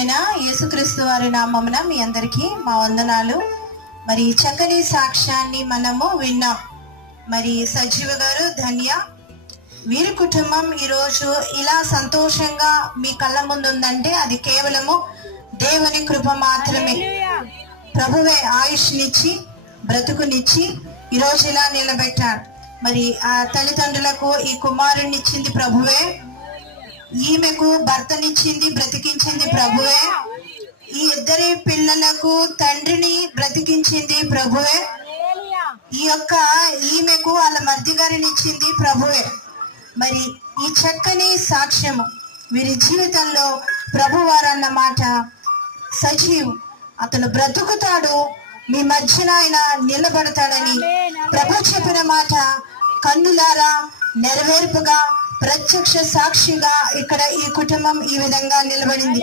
అయిన యేసుక్రీస్తు వారి నామమున మీ అందరికీ మా వందనాలు. మరి చక్కని సాక్ష్యాన్ని మనము విన్నాం. మరి సజీవ గారు, ధన్య, వీరి కుటుంబం ఈరోజు ఇలా సంతోషంగా మీ కళ్ళ ముందు ఉందంటే అది కేవలము దేవుని కృప మాత్రమే. ప్రభువే ఆయుష్నిచ్చి బ్రతుకునిచ్చి ఈరోజు ఇలా నిలబెట్టాడు. మరి ఆ తల్లిదండ్రులకు ఈ కుమారుణ్ణి ఇచ్చింది ప్రభువే, ఈమెకు భర్తనిచ్చింది బ్రతికించింది ప్రభువే, ఈ ఇద్దరి పిల్లలకు తండ్రిని బ్రతికించింది ప్రభువే, ఈ యొక్క ఈమెకు వాళ్ళ మర్ది గారిని ఇచ్చింది ప్రభువే. మరి ఈ చక్కని సాక్ష్యము వీరి జీవితంలో ప్రభువారన్న మాట సజీవ్, అతను బ్రతుకుతాడు, మీ మధ్యన ఆయన నిలబడతాడని ప్రభు చెప్పిన మాట కన్నులారా నెరవేర్పుగా ప్రత్యక్ష సాక్షిగా ఇక్కడ ఈ కుటుంబం ఈ విధంగా నిలబడింది.